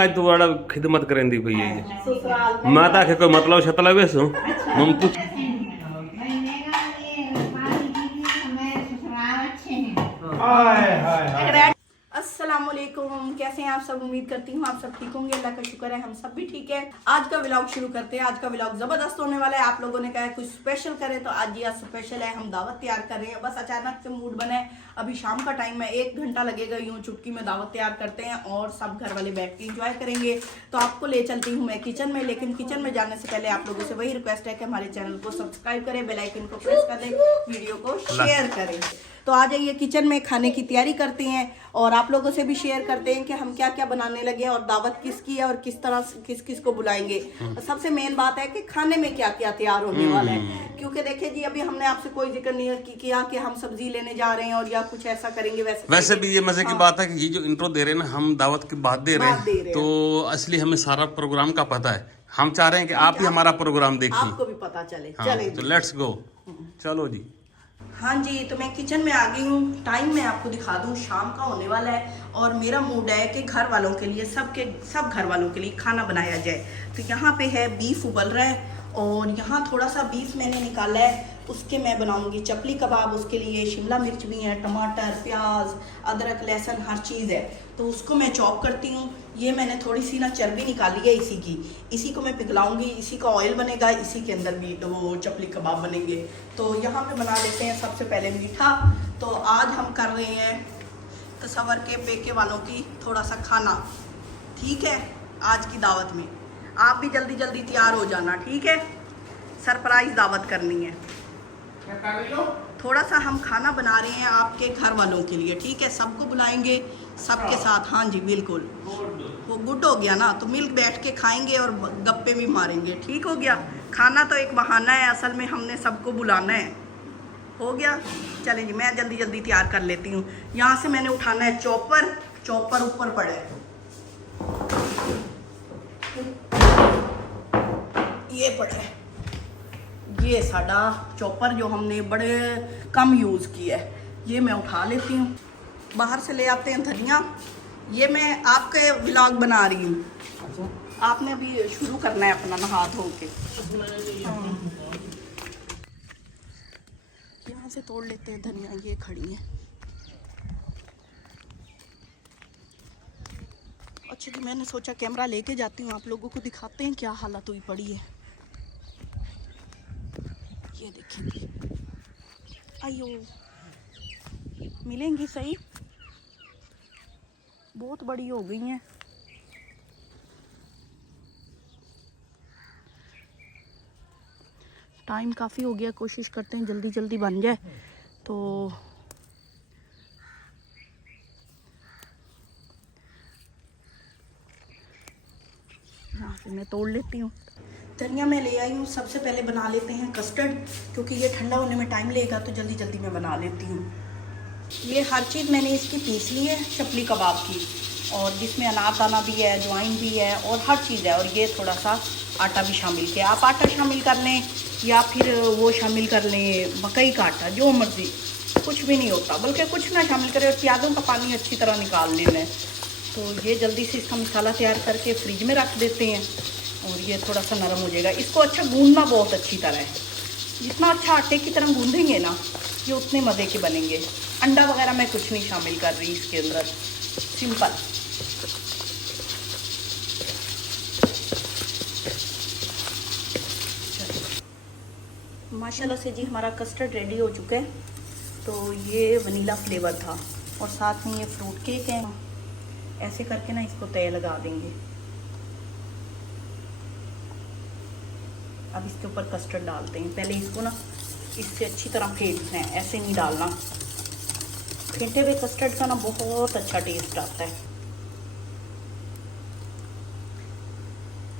आज तो बड़ा खिदमत करेंदी भैया ये ससुराल में माता के कोई मतलब शतला वैसो हम कुछ अस्सलामुअलैकुम, कैसे हैं आप सब। उम्मीद करती हूँ आप सब ठीक होंगे। अल्लाह का शुक्र है हम सब भी ठीक है। आज का व्लॉग शुरू करते हैं। आज का व्लॉग जबरदस्त होने वाला है। आप लोगों ने कहा है कुछ स्पेशल करें, तो आज ये स्पेशल है। हम दावत तैयार कर रहे हैं, बस अचानक से मूड बना है। अभी शाम का टाइम है, 1 घंटा लगेगा यूं चुटकी में दावत तैयार करते हैं और सब घर वाले बैठ के इंजॉय करेंगे। तो आपको ले चलती हूँ मैं किचन में, लेकिन किचन में जाने से पहले आप लोगों से वही रिक्वेस्ट है कि हमारे चैनल को सब्सक्राइब करें, बेल आइकन को प्रेस कर दें, वीडियो को शेयर करें। तो आ जाइए किचन में, खाने की तैयारी करते हैं और आप लोगों से भी शेयर करते हैं कि हम क्या क्या बनाने लगे हैं और दावत किसकी है और किस तरह किस किस को बुलाएंगे। सबसे मेन बात है कि खाने में क्या क्या तैयार होने वाला है, क्योंकि देखिए जी अभी हमने आपसे कोई जिक्र नहीं किया कि हम सब्जी लेने जा रहे हैं और या कुछ ऐसा करेंगे वैसे भी ये मजे की बात है कि ये जो इंट्रो दे रहे हैं ना, हम दावत की बात दे रहे हैं, तो असली हमें सारा प्रोग्राम का पता है। हम चाह रहे हैं कि आप ही हमारा प्रोग्राम देखिए, आपको भी पता चले। हाँ, चले तो लेट्स गो, चलो जी। हाँ जी, तो मैं किचन में आ गई हूँ। टाइम मैं आपको दिखा दूँ, शाम का होने वाला है और मेरा मूड है कि घर वालों के लिए, सब घर वालों के लिए खाना बनाया जाए। तो यहाँ पे है बीफ उबल रहा है और यहाँ थोड़ा सा बीफ मैंने निकाला है, उसके मैं बनाऊंगी चपली कबाब। उसके लिए शिमला मिर्च भी है, टमाटर, प्याज, अदरक, लहसुन, हर चीज़ है। तो उसको मैं चॉप करती हूँ। ये मैंने थोड़ी सी ना चर्बी निकाली है इसी को मैं पिघलाऊंगी, इसी का ऑयल बनेगा, इसी के अंदर भी वो चपली कबाब बनेंगे। तो यहाँ पे बना लेते हैं सबसे पहले मीठा। तो आज हम कर रहे हैं तसव्वुर के पेके वालों की थोड़ा सा खाना, ठीक है। आज की दावत में आप भी जल्दी जल्दी तैयार हो जाना, ठीक है। सरप्राइज दावत करनी है। थोड़ा सा हम खाना बना रहे हैं आपके घर वालों के लिए, ठीक है। सबको बुलाएंगे, सबके साथ। हाँ जी बिल्कुल, वो गुड हो गया ना, तो मिल बैठ के खाएंगे और गप्पे भी मारेंगे, ठीक हो गया। खाना तो एक बहाना है, असल में हमने सबको बुलाना है। हो गया, चलें जी, मैं जल्दी जल्दी तैयार कर लेती हूँ। यहाँ से मैंने उठाना है चॉपर ऊपर पड़े है, ये पड़े, ये साड़ा चॉपर जो हमने बड़े कम यूज़ किया है, ये मैं उठा लेती हूँ। बाहर से ले आते हैं धनिया। ये मैं आपके व्लॉग बना रही हूँ, आपने अभी शुरू करना है अपना नहा धो के। यहाँ से तोड़ लेते हैं धनिया, ये खड़ी है। अच्छा जी, मैंने सोचा कैमरा लेके जाती हूँ, आप लोगों को दिखाते हैं क्या हालत हुई पड़ी है। ये देखेंगे, अयो मिलेंगी सही, बहुत बड़ी हो गई हैं। टाइम काफ़ी हो गया, कोशिश करते हैं जल्दी जल्दी बन जाए। तो यहाँ से मैं तोड़ लेती हूँ। धनिया मैं ले आई हूँ। सबसे पहले बना लेते हैं कस्टर्ड, क्योंकि ये ठंडा होने में टाइम लगेगा, तो जल्दी जल्दी मैं बना लेती हूँ। ये हर चीज़ मैंने इसकी पीस ली है चपली कबाब की, और जिसमें अनार दाना भी है, अजवाइन भी है और हर चीज़ है। और ये थोड़ा सा आटा भी शामिल किया। आप आटा शामिल कर लें या फिर वो शामिल कर लें मकई का आटा, जो मर्ज़ी, कुछ भी नहीं होता, बल्कि कुछ ना शामिल करें। और प्याज़ों का पानी अच्छी तरह निकाल लेना है। तो ये जल्दी से इसका मसाला तैयार करके फ्रिज में रख देते हैं और ये थोड़ा सा नरम हो जाएगा। इसको अच्छा गूंदना बहुत अच्छी तरह है, जितना अच्छा आटे की तरह गूंदेंगे ना, ये उतने मज़े के बनेंगे। अंडा वगैरह मैं कुछ नहीं शामिल कर रही इसके अंदर, सिंपल। माशाल्लाह से जी हमारा कस्टर्ड रेडी हो चुका है। तो ये वनीला फ्लेवर था और साथ में ये फ्रूट केक है। ऐसे करके ना इसको तय लगा देंगे। अब इसके ऊपर कस्टर्ड डालते हैं। पहले इसको ना इससे अच्छी तरह फेंटना है, ऐसे नहीं डालना। फेंटे हुए कस्टर्ड का ना बहुत अच्छा टेस्ट आता है।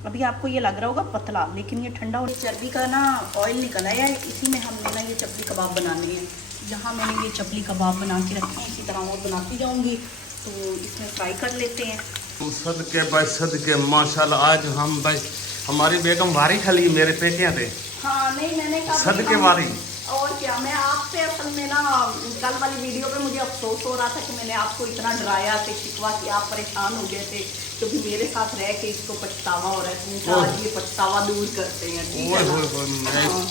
अभी आपको ये लग रहा होगा पतला, लेकिन ये ठंडा और चर्बी का ना ऑयल निकल आया है। इसी में हमने ना ये चपली कबाब बनाने हैं। यहाँ मैंने ये चपली कबाब बना के रखे हैं, इसी तरह और बनाती जाऊँगी। तो इसमें फ्राई कर लेते हैं। सदके माशाल्लाह, आज हम बस हमारी बेगम वारी खाली मेरे पेके थे। हाँ नहीं, मैंने कहा सदके वारी और क्या, मैं आपसे असल में ना कल वाली वीडियो पे मुझे अफसोस हो रहा था कि मैंने आपको इतना डराया कि शिकवा कि आप परेशान हो गए थे, क्योंकि मेरे साथ रह के इसको पछतावा हो रहा है। तो आज ये पछतावा दूर करते हैं, ठीक है ना? हाँ,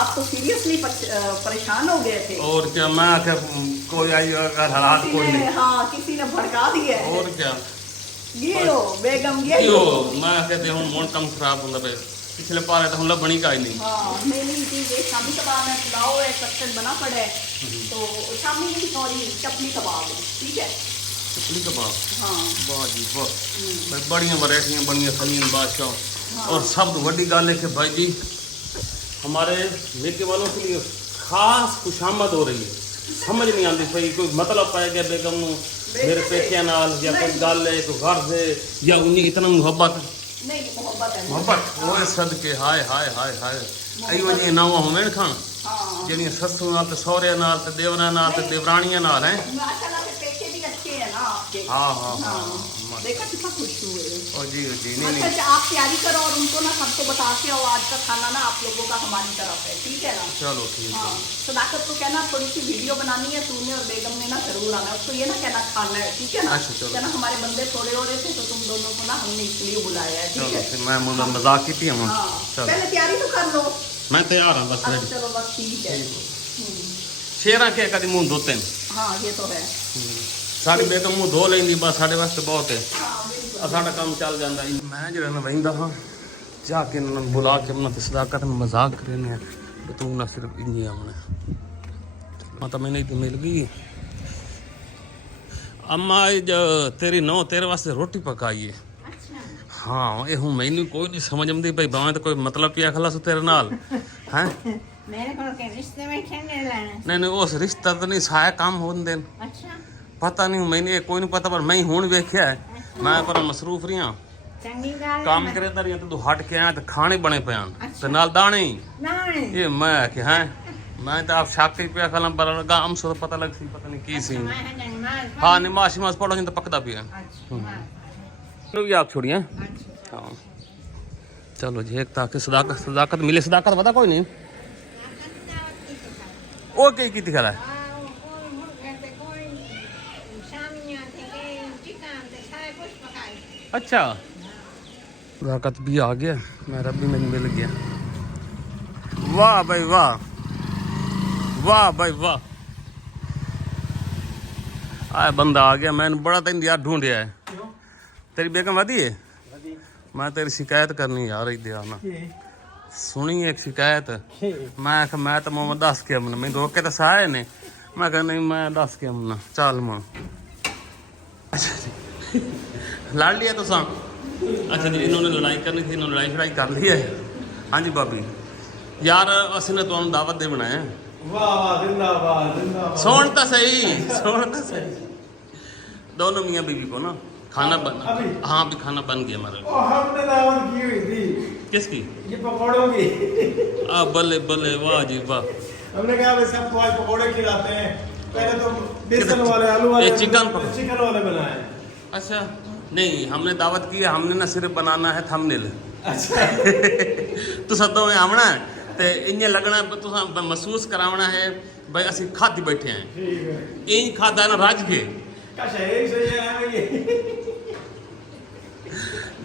आप तो सीरियसली परेशान हो गए थे। और क्या, मैं क्या कोई आई अगर हालात कोई नहीं, हाँ किसी ने भड़का दिया है। और क्या, ये लो बेगम, ये यो लो। मैं कहते हूँ मोन कम खराब होता पे पिछले पारे तो हम लोग बनी का ही नहीं। हाँ नहीं चीज एक शामी कबाब है, पुलाव है, कस्टर्ड बना पड़ा है, तो शामी नहीं सॉरी चपली कबाब है, ठीक है? चपली कबाब, हाँ वाह जी वाह, बढ़िया वैरायटियाँ बढ़िया सलीम बादशाह। हाँ। और सब बड़ी गल है कि भाई जी हमारे मेके वालों के लिए खास खुशामद हो रही है। समझ नहीं आती भाई कोई मतलब पाया गया बेगम नू मेरे पेटिया नाल या कोई गल है कोई गर्ज है या उन्हें इतना मुहब्बत नहीं मोहब्बत है, मोहब्बत वो सदके हाय हाय हाय हाय अयो जी नवा होवेन खान हाँ ਜਿਹੜੀਆਂ ਸੱਸੂ ਨਾਲ ਤੇ ਸਹੁਰਿਆਂ ਨਾਲ ਤੇ ਦੇਵਰਾਂ ਨਾਲ ਤੇ ਦੇਵਰਾਣੀਆਂ ਨਾਲ ਹੈ। माशाल्लाह से पेटे भी अच्छे हैं ना आपके। हाँ हाँ हाँ हाँ देखा कितना खुश हुए। और जी नहीं अच्छा नहीं अच्छा, आप तैयारी करो और उनको ना सबको बता के आओ आज का खाना ना आप लोगों का हमारी तरफ है, ठीक है ना? चलो ठीक है। हाँ सदाकत को कहना थोड़ी सी वीडियो बनानी है, तूने और बेगम ने ना जरूर आना है, उसको ये ना कहना खाना है, ठीक है ना? अच्छा, चलो। कहना हमारे बंदे थोड़े हो रहे थे तो तुम दोनों को ना हमने इसलिए बुलाया है, ठीक चलो है? फिर मैं मजाक की हूँ। हाँ चलो पहले तैयारी तो कर लो। मैं तैयार हूँ बस अच्छा रेडी। चलो बस ठीक है। शेरा के कभी मुंह धोते हैं हाँ ये तो है। साड़ी बेगम मुंह धो लेंदी बस साढ़े वास्ते बहुत है हाँ बिल्कुल। साढ़ा काम चल जाता है। मैं जो ना बहिंदा हाँ जाके इन्होंने बुला के अपना सदाकत में मजाक करने हैं तू ना सिर्फ इंजी आमने माता मैंने तो मिल गई अम्मा जो तेरी नौ तेरे वास्ते रोटी पकाई है। हाँ ये हूँ मैनू कोई नहीं समझ आती भाई भावें तो कोई मतलब पिया खलास तेरे नाल हैं मेरे को के रिश्ते में खेलने लाना। नहीं उस रिश्ता तो नहीं साया काम हो देन अच्छा पता नहीं मैंने कोई नहीं पता पर मैं हूँ वेख्या है मैं पर मसरूफ रही हाँ चंगी गाल काम करे दरिया तो हट के आया तो खाने बने पे तो नाल दाने ही नाने ये मैं कि हैं मैं तो आप शाक ही पिया खला पर गाम से तो पता लग सी पता नहीं की सी मैं है नमाज हाँ नमाज नमाज पढ़ो तो पकदा पिया अच्छा भी आप छोड़िए अच्छा हाँ चलो जी एक ताकि सदाकत सदाकत मिले सदाकत पता कोई नहीं ओ कई की दिखा है अच्छा सदाकत भी आ गया मेरा भी मैंने मिल गया वाह भाई वाह वाह भाई वाह आया बंदा आ गया मैंने बड़ा तो इंतजार ढूंढिया है तेरी बेगम वधी है मैं तेरी शिकायत करनी यार इधर ना सुनी एक शिकायत मैं तो मोहम्मद दस के अमन मैं रोके तो सारे ने मैं कह नहीं मैं दस के अमन चल मां अच्छा जी लड़ लिया तो अच्छा जी इन्होंने लड़ाई करनी थी इन्होंने लड़ाई शड़ाई कर ली है। हाँ जी भाभी यार असने तो दावत दे बनाए सुन तो सही दोनों मियाँ बीवी को ना खाना बना हाँ अभी खाना बन गया हमारे हमने दावत की हुई थी किसकी ये पकौड़ों की बल्ले बल्ले वाह जी वाह हमने कहा भाई सबको आज पकौड़े खिलाते हैं पहले तो बेसन वाले आलू वाले चिकन वाले बनाए अच्छा नहीं हमने दावत की है हमने ना सिर्फ बनाना है थंबनेल अच्छा तो सदों में आना है तो इन्हें लगना तुसा महसूस करावना है भाई असि खाती बैठे हैं ठीक है इन खादा ना राज के का सही है भाई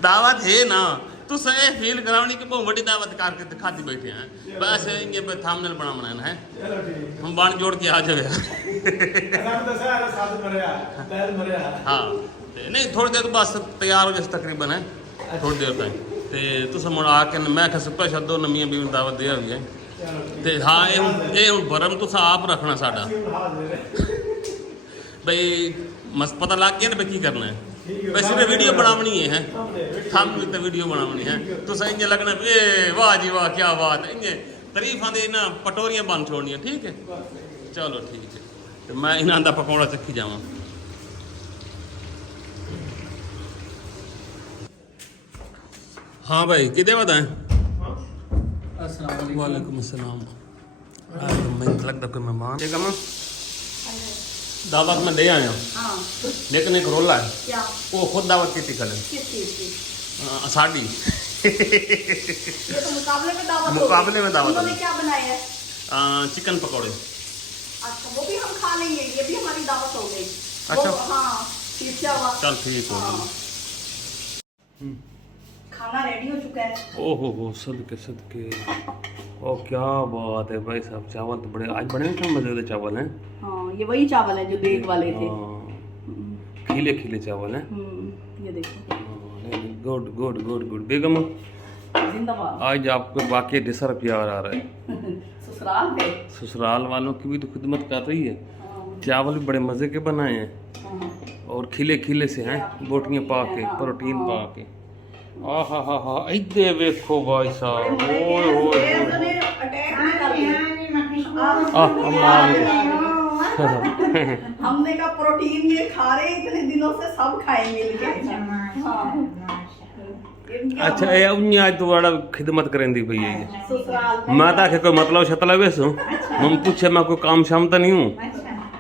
दावत है ना तू सही फील करावनी कि बहुत बड़ी दावत करके खाती बैठे हैं बस इनके पे थंबनेल बनाना है चलो ठीक हम बाण जोड़ के आ जावे हम तो सारा साथ मरिया पहल मरिया हाँ ते नहीं थोड़ी देर बस तैयार हो जैसे तकरीबन है थोड़ी देर तक ते तुस मुड़ आके मैं कहा स्पेशल दो नमियां भी दावत दे हुई है ते हाँ ये हूँ भरम तुस आप रखना साडा भाई मस पता लग गया ना भाई की करना है भाई सिर्फ वीडियो बनावनी है हम तो वीडियो बनावनी है तुस इंज लगना ए वाह जी वाह क्या बात है इंज तारीफां दे ना पटोरियां बन छोड़नियां ठीक है चलो ठीक है तो मैं इन्हां दा पकौड़ा चखी जावां हाँ भाई किदे बताएं वालेकुम अस्सलाम मैं लगता कोई मेहमान है कमा दावत में दे आया हाँ लेकिन एक रोला है क्या वो खुद दावत की थी किस चीज की? साड़ी ये तो मुकाबले में दावत मुकाबले में दावत उन्होंने होगी। क्या बनाया है? चिकन पकौड़े। अच्छा वो भी हम खा लेंगे, ये भी हमारी दावत हो गई। अच्छा। हाँ पिज्जा हुआ। चल ठीक हो। हाँ। खाना रेडी हो चुका है। ओहो हो सदके सदके। ओ क्या बात है भाई साहब, चावल तो बड़े आज बड़े मजेदार चावल हैं। हाँ ये वही चावल है जो देग वाले थे। खिले खिले चावल हैं। ये देखो। Good good good good. बेगम जिंदाबाद। आज आपको वाकई डिसर प्यार आ रहा है। ससुराल पे। ससुराल वालों की भी तो खिदमत कर रही है। चावल भी बड़े मजे के बनाए हैं और खिले खिले से हैं, बोटियां पा के, प्रोटीन पा के। आहा हा हा इधर देखो भाई साहब। ओए ओए हमने का प्रोटीन ये खा रहे इतने दिनों से, सब खाए मिल के। अच्छा ये उन्हें आज तो बड़ा खिदमत करेंदी भैया ये। ससुराल मैं ताके कोई मतलब छतला वैसू हम पूछे मैं कोई काम शाम तो नहीं हूँ।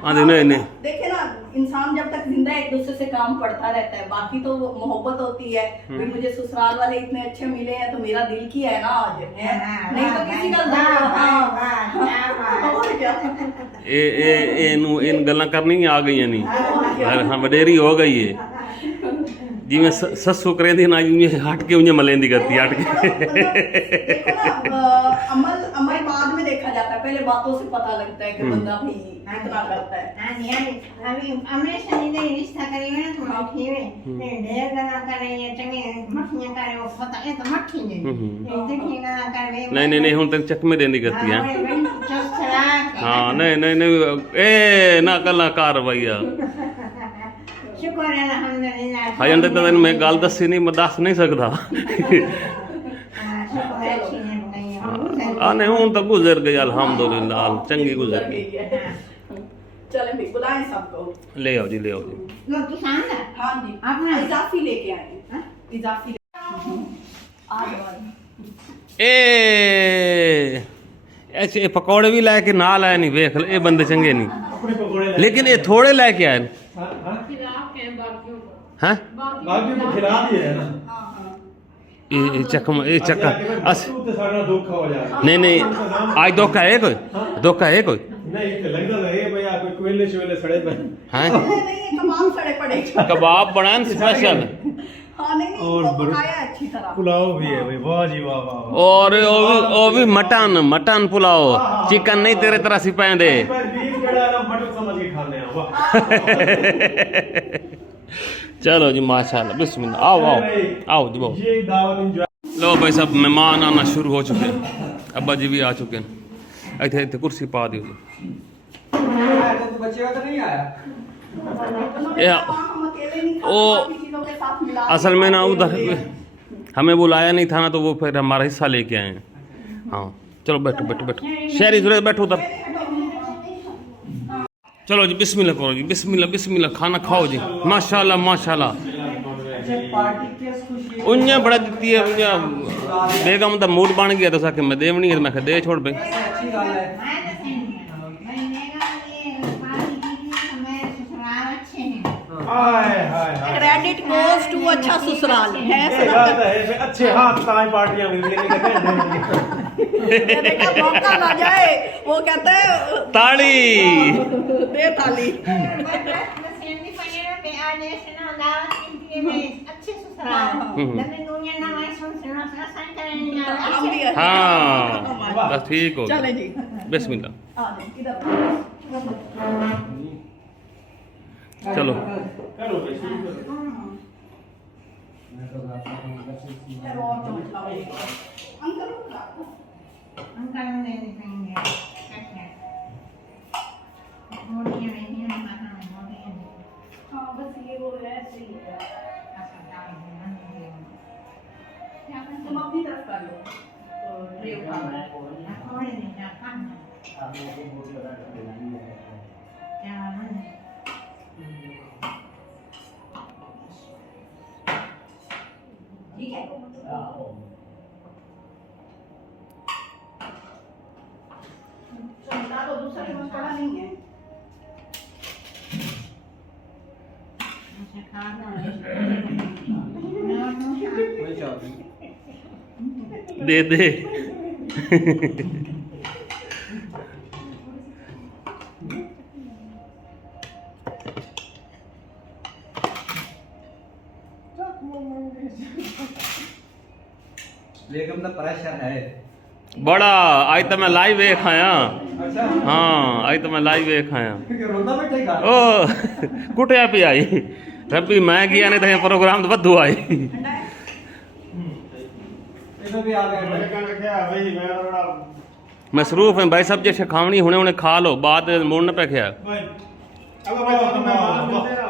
आधे नहीं नहीं देखे ना, इंसान जब तक जिंदा है एक दूसरे से काम पड़ता रहता है, बाकी तो मोहब्बत होती है। भाई मुझे ससुराल वाले इतने अच्छे मिले हैं तो मेरा दिल किया है ना आज, नहीं तो किसी का। ए इन गल्ला करनी आ गई नहीं। हाँ वडेरी हो गई है जिमें ससु करेंदी ना यूं हट के उन्हें मलेंदी करती हट के। देखो ना, अमल अमल बाद में देखा जाता है, पहले बातों से पता लगता है कि बंदा भी कितना करता है। अभी हमने सही नहीं रिश्ता करेंगे ना तो ठीक है, ढेर गना करे या चंगे मठियां करे वो पता है तो मठी नहीं देखिएगा ना करे। नहीं नहीं हुन तक चकमे देंदी करती है। हाँ नहीं नहीं नहीं ए ना कला कार्रवाई शुक्र है अल्हम्दुलिल्लाह। हजन तक तो मैं गाल दसी नहीं मैं दस नहीं सकता। नहीं हूं तो गुजर गई अल्हम्दुलिल्लाह, चंगी गुजर गई। चलें भाई बुलाएं सबको। ले आओ जी ले आओ जी। लो तू सांदा। हाँ जी अपना इजाफी लेके आए हैं। इजाफी आ जाओ। ए ऐसे पकौड़े भी लाए के ना लाए नहीं, देख ये बंदे चंगे नहीं, अपने पकोड़े लेकिन ये थोड़े लाके आए। हैं बाकी को खिला दिए है ना। ये चकमा ये चक्का अस तो सारा धोखा हो जाएगा। नहीं नहीं आज धोखा है कोई, धोखा है कोई नहीं तो लगता है भैया कोई कोयले शोले सड़े पे हैं। नहीं कबाब सड़े पड़े। कबाब बनाए स्पेशल हाँ नहीं और वो पकाया अच्छी तरह। पुलाव भी है भाई, वाह जी वाह वाह। और वो भी मटन मटन पुलाव, चिकन नहीं तेरे तरह सिपाही दे। बीफ केड़ा ना मटन समझ के खाने हैं वाह। चलो जी माशाल्लाह बिस्मिल्लाह। आओ आओ आओ जी आओ। ये दावत एंजॉय। लो भाई साहब मेहमान आना शुरू हो चुके हैं, अब्बा जी भी आ चुके हैं। इतने इतने कुर्सी पा दियो जी। बच्चे का तो नहीं आया। हम अकेले नहीं खाते, ओ बाकी चीजों के साथ मिला के असल में ना खाते उधर हैं। हमें बुलाया नहीं था ना, तो वो फिर हमारा हिस्सा लेके आए हैं। हाँ चलो बैठो बैठो बैठो शहरी सूरज बैठो उधर। चलो जी बिस्मिल्लाह करो जी, बिस्मिल्लाह बिस्मिल्लाह, खाना खाओ जी। माशाल्लाह माशाल्लाह। उन्हें बड़ा दिती है उन्हें बेगम दा मूड बन गया तो साके मैं देवनी है, मैं कहा दे छोड़ बे। अच्छी गल है। हाय हाय हाय। क्रेडिट गोज टू अच्छा ससुराल है। ये बात है अच्छे हाथ ताई पार्टियां मिल रही हैं। देखा मौका ना जाए, वो कहते हैं ताली दे ताली। हम भी हाँ बस ठीक हो चले गया। जी बिस्मिल्लाह आ जाए इधर। चलो करो भाई शुरू करो। हाँ बस ये वो ऐसे ही है। तुम अपनी तरफ कर लो तो ट्रे उठाना है। ठीक है चलता तो दूसरा मसाला नहीं है। दे दे बेगम का प्रेशर है। बड़ा आज तो मैं लाइव वेख आया। अच्छा हाँ आज तो मैं लाइव वेख आया। क्योंकि रोंदा बैठेगा। ओ कुटिया पे आई रब्बी मैं गया नहीं तो प्रोग्राम तो बद्दू आई। इसमें भी आ गया। मैंने क्या रखा भाई मैं तो बड़ा मसरूफ है भाई, सब जैसे खावनी होने उन्हें खा लो, बाद मोड़ने पे क्या भाई अब भाई तो मैं बात करते हैं।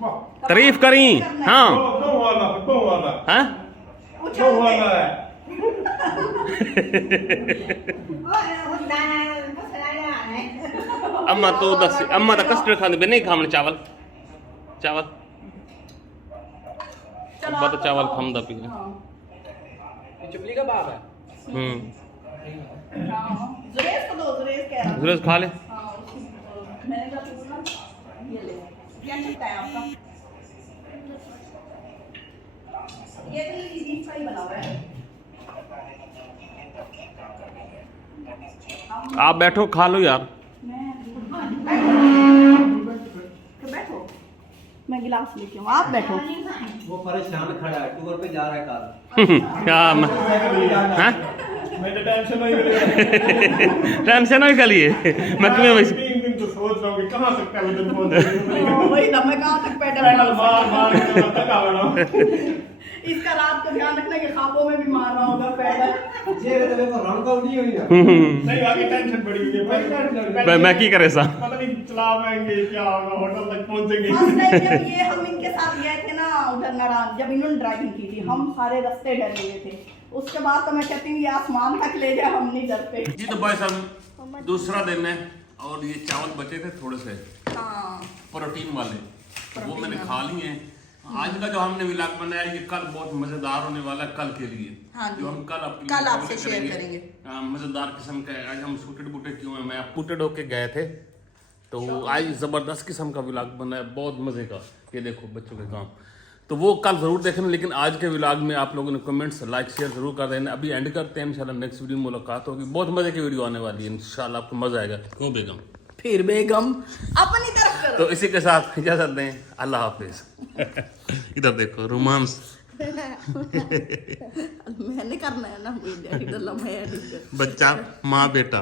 वाह तारीफ करी। हाँ दो वाला हैं दो वाला है। अम्मा तो दस अम्मा तो कस्टर्ड खाने पे नहीं खावने चावल चावल अब्बा तो चावल खामदा पी। चुपली का बाप है। जुरेज को दो, जुरेज कह रहा हूँ। जुरेज खा ले। हाँ, मैंने कहा तुम ना ये ले, क्या चलता है आपका? ये तो डीप फ्राई बना हुआ है। आप बैठो खा लो यार। बैठो, मैं गिलास लेके हूँ, आप बैठो। वो परेशान खड़ा है, टूर पे जा रहा है कल। क्या हैं मैं तो टेंशन नहीं ले टेंशन नहीं करिए मैं क्यों वैसे 3 दिन तो सोच रहा हूँ कि कहाँ तक पहले दिन पहुँच वही ना, मैं कहाँ तक पैदल मार के तक आना। इसका रात को ध्यान रखना कि ख्वाबों में भी मार रहा होगा पैदल। चेहरे तो देखो रंग उड़ी हुई है। नहीं आगे टेंशन बड़ी हुई है भाई। मैं की करे सा पता नहीं चलावेंगे क्या होगा, होटल तक पहुँचेंगे। फर्स्ट टाइम जब ये हम इनके साथ गए थे ना उधर नारायण, जब इन्होंने ड्राइविंग की थी, हम सारे रास्ते डरे हुए थे। उसके बाद तो मैं कहती हूँ ये आसमान तक ले जाए, हम नहीं डरते। जी। तो भाई साहब दूसरा दिन है और ये चावल बचे थे थोड़े से हाँ प्रोटीन वाले, तो वो मैंने खा लिए हैं। आज का जो हमने व्लॉग बनाया ये कल बहुत मजेदार होने वाला है कल के लिए। हाँ जी। जो हम कल आपसे शेयर करेंगे। मजेदार किस्म का है। आज हम सूटेड बूटे क्यों हैं, मैं बूटेड होके गए थे तो आज जबरदस्त किस्म का व्लॉग बना है, बहुत मजे का। ये देखो बच्चों के काम, तो वो कल जरूर देखना। लेकिन आज के व्लॉग में आप लोगों ने कमेंट्स लाइक शेयर जरूर कर देना। अभी एंड करते हैं, इंशाल्लाह नेक्स्ट वीडियो में मुलाकात होगी। बहुत मजे की वीडियो आने वाली है इंशाल्लाह, आपको मजा आएगा। क्यों बेगम? फिर बेगम अपनी तरफ करो। तो इसी के साथ इजाजत दें, अल्लाह हाफिज। इधर देखो रोमांस मैंने करना है ना, मैं बच्चा माँ बेटा।